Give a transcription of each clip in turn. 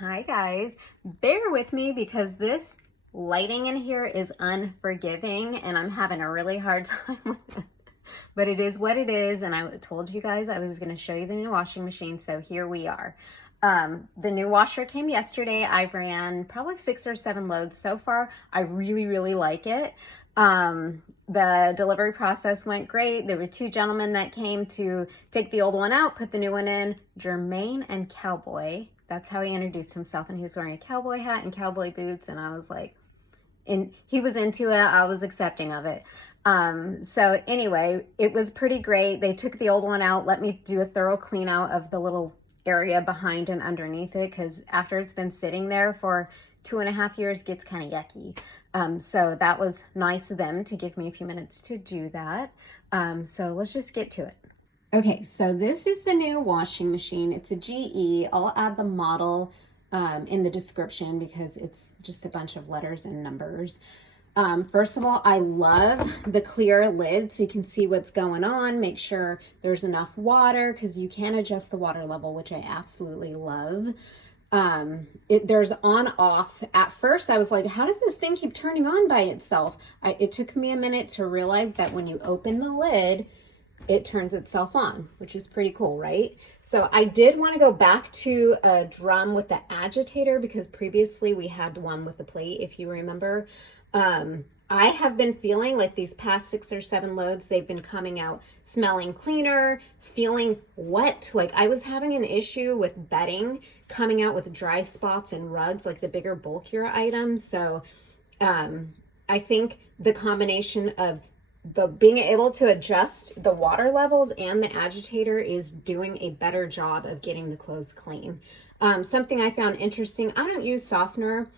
Hi guys, bear with me because this lighting in here is unforgiving and I'm having a really hard time with it. But it is what it is, and I told you guys I was going to show you the new washing machine, so here we are. The new washer came yesterday. I ran probably 6 or 7 loads so far. I really like it. The delivery process went great. There were 2 gentlemen that came to take the old one out, put the new one in. Jermaine and Cowboy. That's how he introduced himself, and he was wearing a cowboy hat and cowboy boots, and I was like, and he was into it. I was accepting of it. So anyway, it was pretty great. They took the old one out, let me do a thorough clean out of the little area behind and underneath it, because after it's been sitting there for 2.5 years, it gets kind of yucky. So that was nice of them to give me a few minutes to do that. So let's just get to it. Okay, so this is the new washing machine. It's a GE. I'll add the model in the description because it's just a bunch of letters and numbers. First of all, I love the clear lid so you can see what's going on. Make sure there's enough water because you can adjust the water level, which I absolutely love. There's on off. At first I was like, how does this thing keep turning on by itself? It took me a minute to realize that when you open the lid, it turns itself on, which is pretty cool, right? So I did want to go back to a drum with the agitator because previously we had one with the plate, if you remember. I have been feeling like these past 6 or 7 loads, they've been coming out smelling cleaner, feeling wet. Like I was having an issue with bedding coming out with dry spots and rugs, like the bigger, bulkier items. So I think the combination of being able to adjust the water levels and the agitator is doing a better job of getting the clothes clean. Something I found interesting, I don't use softener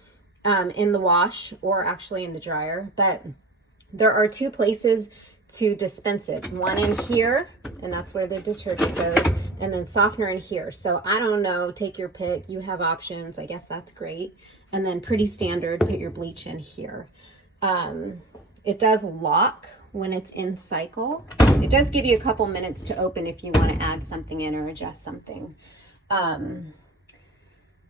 in the wash or actually in the dryer, but there are 2 places to dispense it. One in here, and that's where the detergent goes, and then softener in here. So I don't know, take your pick. You have options. I guess that's great. And then pretty standard, put your bleach in here. It does lock when it's in cycle. It does give you a couple minutes to open if you want to add something in or adjust something.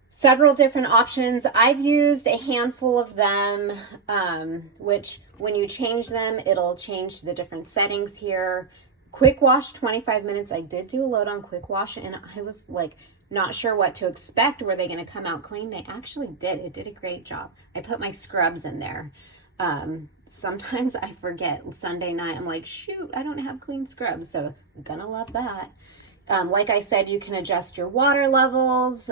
Several different options. I've used a handful of them, which when you change them, it'll change the different settings here. Quick wash, 25 minutes. I did do a load on quick wash and I was like, not sure what to expect. Were they going to come out clean? They actually did. It did a great job. I put my scrubs in there. Sometimes I forget. Sunday night, I'm like, shoot, I don't have clean scrubs. So I'm gonna love that. Like I said, you can adjust your water levels,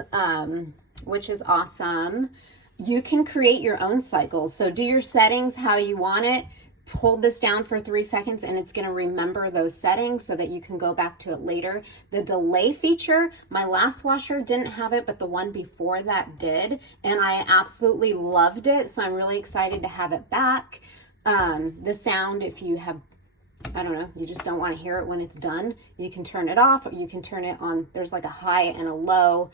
which is awesome. You can create your own cycles. So do your settings how you want it. Hold this down for 3 seconds and it's going to remember those settings so that you can go back to it later. The delay feature, my last washer didn't have it, but the one before that did, and I absolutely loved it. So I'm really excited to have it back. The sound, if you have, I don't know, you just don't want to hear it when it's done, you can turn it off or you can turn it on. There's like a high and a low,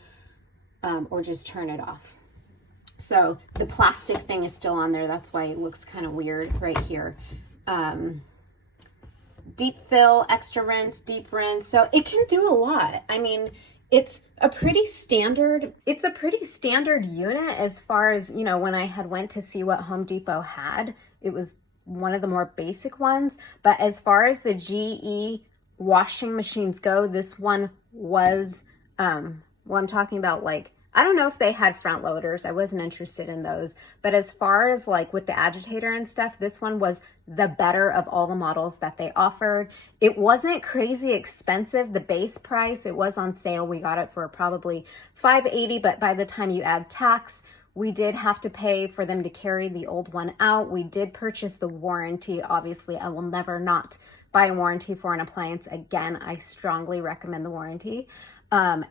or just turn it off. So the plastic thing is still on there. That's why it looks kind of weird right here. Deep fill, extra rinse, deep rinse. So it can do a lot. I mean, it's a pretty standard unit as far as, you know, when I had went to see what Home Depot had, it was one of the more basic ones. But as far as the GE washing machines go, this one was, well, I'm talking about, like, I don't know if they had front loaders. I wasn't interested in those. But as far as like with the agitator and stuff, this one was the better of all the models that they offered. It wasn't crazy expensive. The base price, it was on sale. We got it for probably $5.80, but by the time you add tax, we did have to pay for them to carry the old one out. We did purchase the warranty. Obviously, I will never not buy a warranty for an appliance again. I strongly recommend the warranty.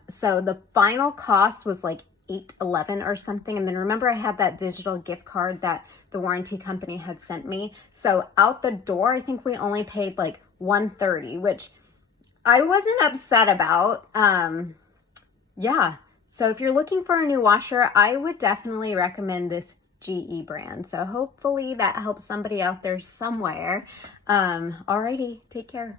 So the final cost was like $8.11 or something. And then remember I had that digital gift card that the warranty company had sent me. So out the door, I think we only paid like $130, which I wasn't upset about. Yeah. So if you're looking for a new washer, I would definitely recommend this GE brand. So hopefully that helps somebody out there somewhere. Alrighty, take care.